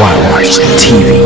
Watch TV.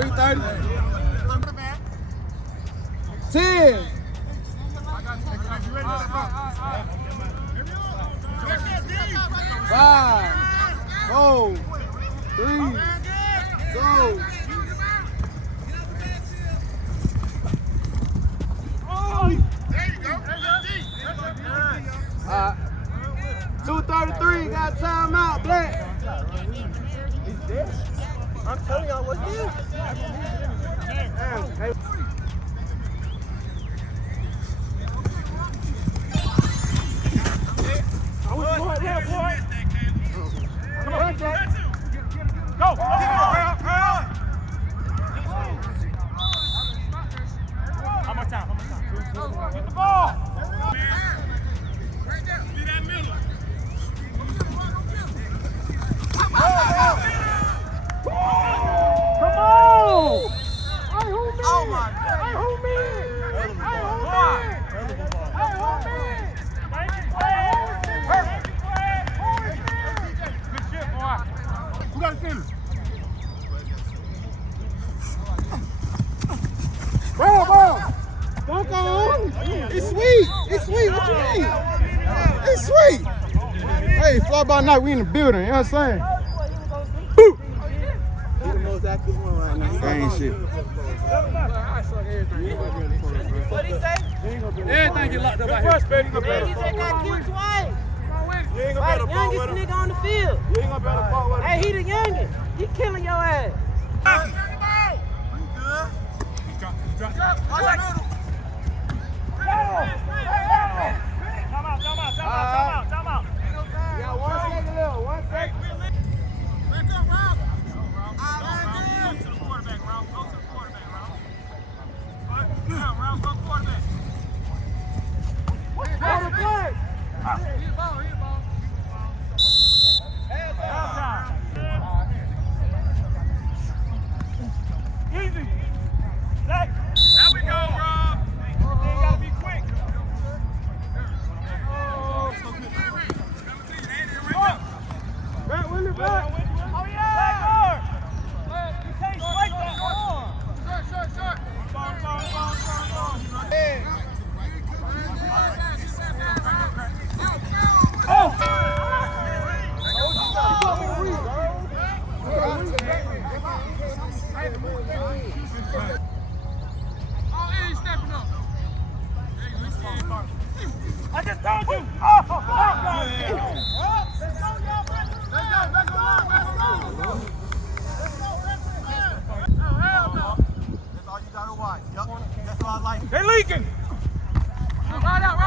3:30. 10. 5, 4, 3, 2. 2:33, got timeout, Black. He's dead. I'm telling y'all what's this. Hey. I was going there, boy. Come on, Jay. Go. How much time? Get the ball. See that middle. Come on! Hey, who me? Oh my God! Hey, who me? Hey, who me? Hey, who me? Good shit, boy. Who got a center? Bro! Dunk on! It's sweet! It's sweet! What you mean? It's sweet! Hey, fly by night, we in the building, you know what I'm saying? He's the most active one right now. Same shit. What'd he say? Everything get locked up out here. Man, he said got killed twice. You ain't gonna be able to Youngest nigga on the field. You ain't gonna be able to fall with him. Hey, he the youngest. He killing your ass. Time out. You got 1 second left, 1 second. Back up, Ralph. Go to the quarterback, Ralph. Go to the quarterback, Ralph. Ralph, go quarterback. Go to play. Hit the ball. Easy. Zach. There we go, Rob. You gotta be quick. Back, Willie, back. Oh, yeah. You can't strike that arm. Short. I just told you. That's all you gotta watch. Yup. That's what I like. They're leaking. Right out.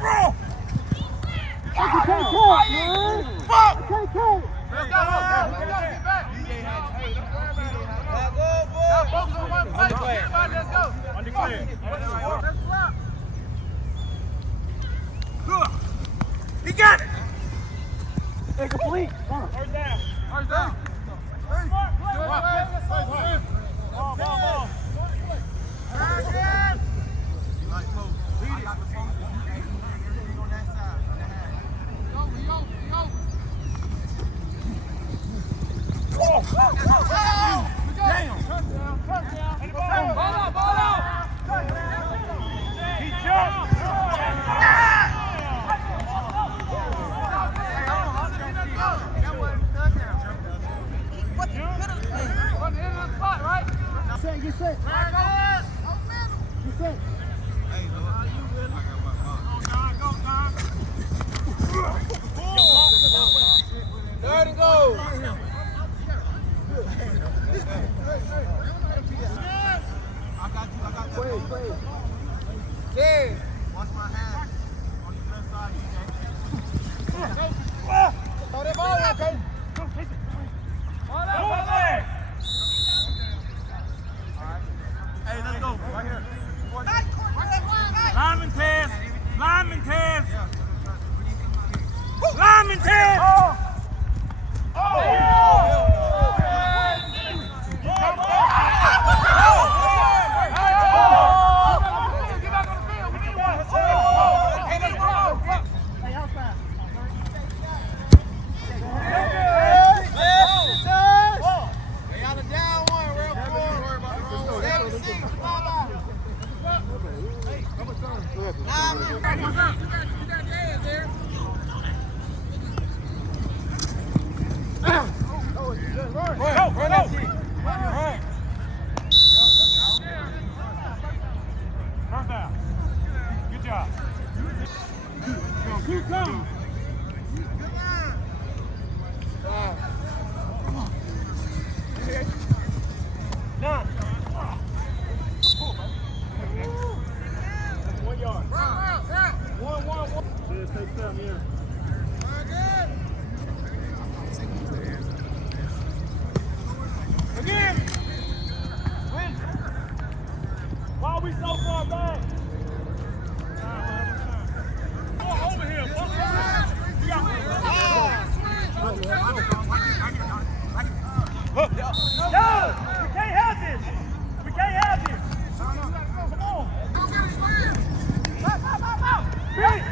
Bro. You can't catch, man. Fuck. You can't catch. Let's go. Get back. Focus on one play. Everybody, let's go. Undeclared. Let's block. He got it. Incomplete. First down. First down. Ball. Ball out. He jumped. Get set. Third and goal. I got that. Play. 10. Watch my hand. On the left side, DJ. Throw that ball out, Coach. Hey, let's go. Right here. Lineman test. Lineman test. Get back on the field. We need one. Two come. None. 1 yard. One. Just take time here. Again. Why are we so far back? Over here. Yo, we can't have this. We can't have this. Come on. Right.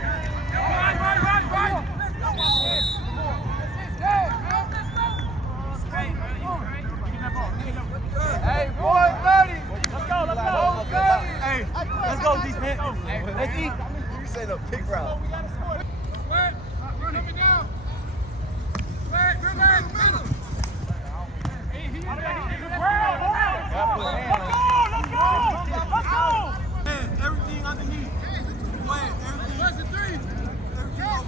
Hey, boy, 30. Let's go. Hey, Let's go, D. Smith. Let's eat. you said a pick route. Everything underneath. Go ahead. Everything. Rush the three.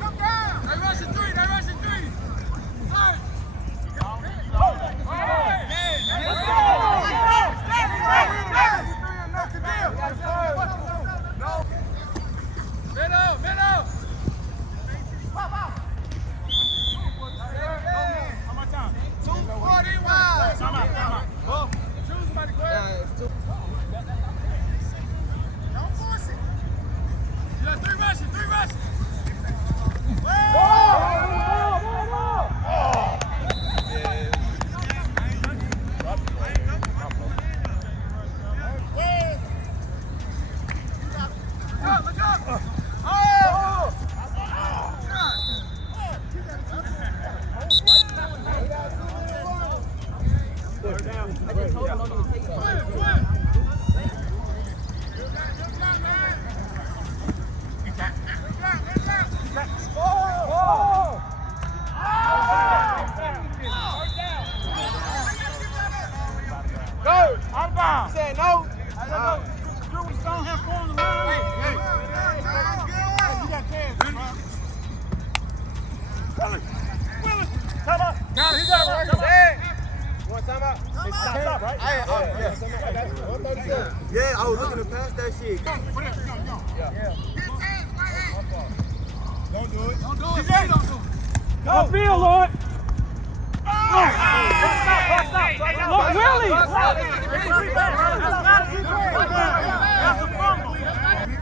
Come down. They rush the three. Sorry. Middle. How much time? 2:41. Time out. Choose somebody, go ahead. Don't force it. You got three rushes. Said no. Don't have four on the line. Hey. You got 10. Willis. Time out. He got it right here. You want time out? Stop, right? Yeah, I was looking to pass that shit. Go. Don't do it. Go field, Lord. Look, Willie. That's a fumble.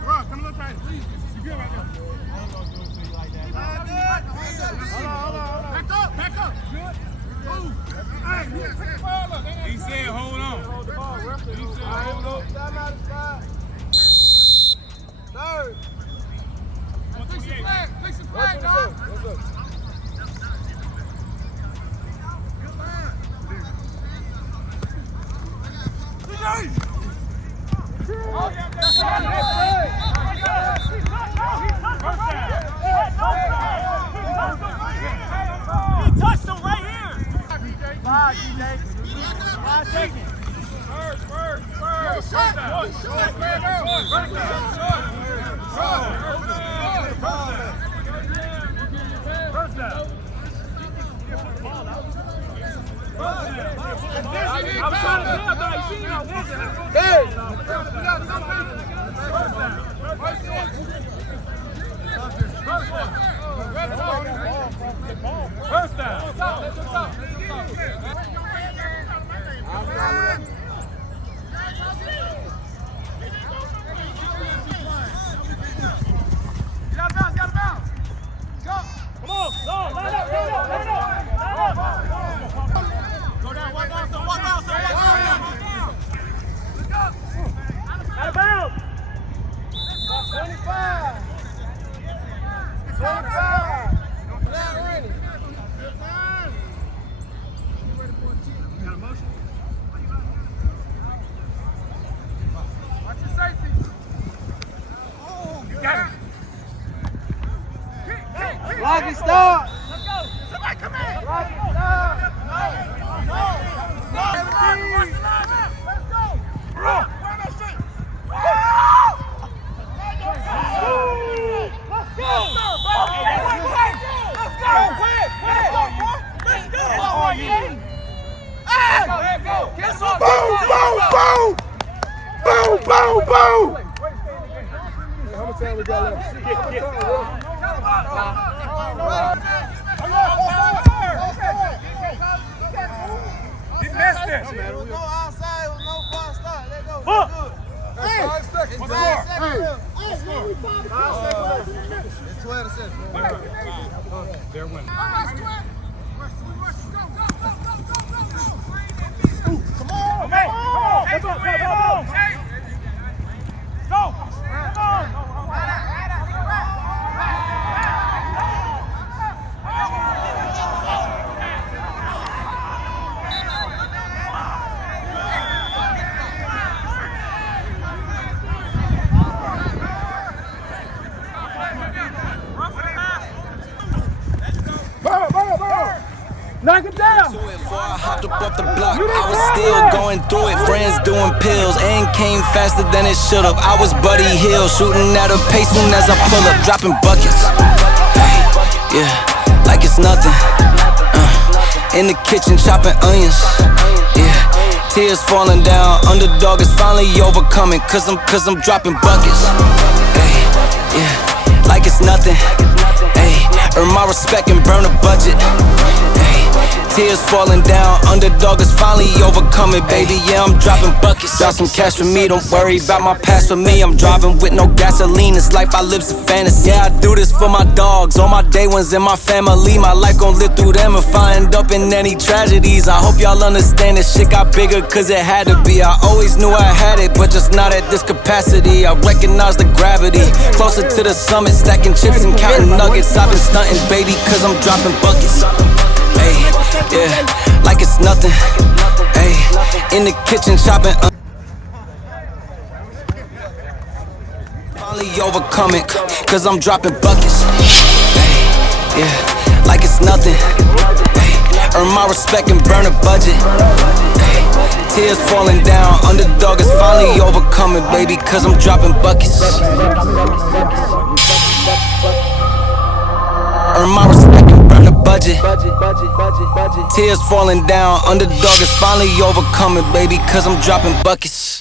Rob, come a little tighter, please. You good right there. I ain't gonna do it to you like that. Hold on. Back up. Good. Move. Hey, you gotta pick the ball up. He said hold on. Hold the ball. He said hold on. Time out is five. Third. 128. Fix the flag, dog. What's up? He touched him right here. 5 seconds. First. I'm trying to tell you, see no vision. Hey! First down. Got a bounce. Go. Come on, line up. Go down, walk down. Let's go. Out of bounds. 25. Not ready. Got a motion? Watch your safety. You got it. Rocky, stop. Let's go. Somebody come in. Rocky, stop. No. Let's go. Run that shit. Let's go. Boom, boom, boom! How much time we got left? He missed it. No outside, no false start. Let go. Look. Hey, 5 seconds. What's 5 more? seconds left. 5 seconds left. It's 12 seconds. They're winning. Come on. Let's go. Go. Come on. Knock it down! Before I hopped up off the block, I was still going through it. Friends doing pills, and came faster than it should've. I was Buddy Hill, shooting at a pace soon as I pull up, dropping buckets. Hey, yeah, like it's nothing. In the kitchen, chopping onions. Yeah, tears falling down. Underdog is finally overcoming, cause I'm dropping buckets. Hey, yeah, like it's nothing. Hey, earn my respect and burn a budget. Tears falling down, underdog is finally overcoming, baby, yeah, I'm dropping buckets. Drop some cash for me, don't worry about my past for me. I'm driving with no gasoline, this life I live's a fantasy. Yeah, I do this for my dogs, all my day ones and my family. My life gon' live through them if I end up in any tragedies. I hope y'all understand this shit got bigger cause it had to be. I always knew I had it, but just not at this capacity. I recognize the gravity, closer to the summit, stacking chips and counting nuggets. I've been stunting, baby, cause I'm dropping buckets. Hey, yeah, like it's nothing. Hey, in the kitchen chopping. Finally overcoming, cause I'm dropping buckets. Hey, yeah, like it's nothing. Hey, earn my respect and burn a budget. Hey, tears falling down, underdog is finally overcoming, baby, cause I'm dropping buckets. Earn my respect and burn a budget. Tears falling down, underdog is finally overcoming, baby, cause I'm dropping buckets.